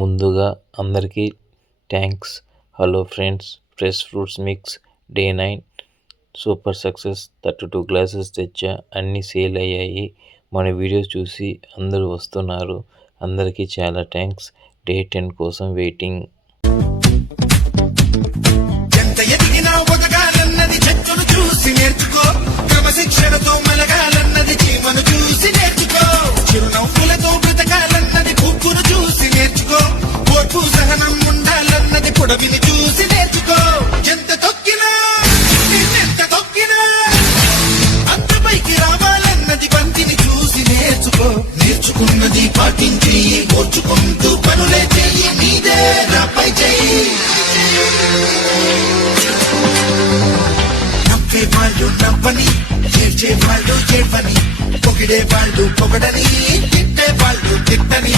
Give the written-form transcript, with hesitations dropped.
ముందుగా అందరికీ thanks. Hello friends, fresh fruits mix day 9 super success. 32 glasses తెచ్చా, అన్నీ సేల్ అయ్యాయి. మన వీడియోస్ చూసి అందరూ వస్తున్నారు. అందరికీ చాలా థ్యాంక్స్. డే 10 కోసం వెయిటింగ్. శిక్షణతో మెలగాలన్నది చీమను చూసి నేర్చుకో, చిరునవ్వులతో బ్రతకాలన్నది పువ్వును చూసి నేర్చుకో, ఓర్పు సహనం ఉండాలన్నది పొడవిని చూసి నేర్చుకో. ఎంత తొక్కినా నిన్నెంత తొక్కినా అంత పైకి రావాలన్నది బంతిని చూసి నేర్చుకో. నేర్చుకున్నది పాటించి ఓర్చుకుంటూ పనులే చెయ్యి, నీదే రాపై చెయ్యి. నవ్వే వాళ్ళు నవ్వని, ఏడ్చే వాళ్ళు ఏడ్వని, పొగిడే వాళ్ళు పొగడని, తిట్టే వాళ్ళు తిట్టని.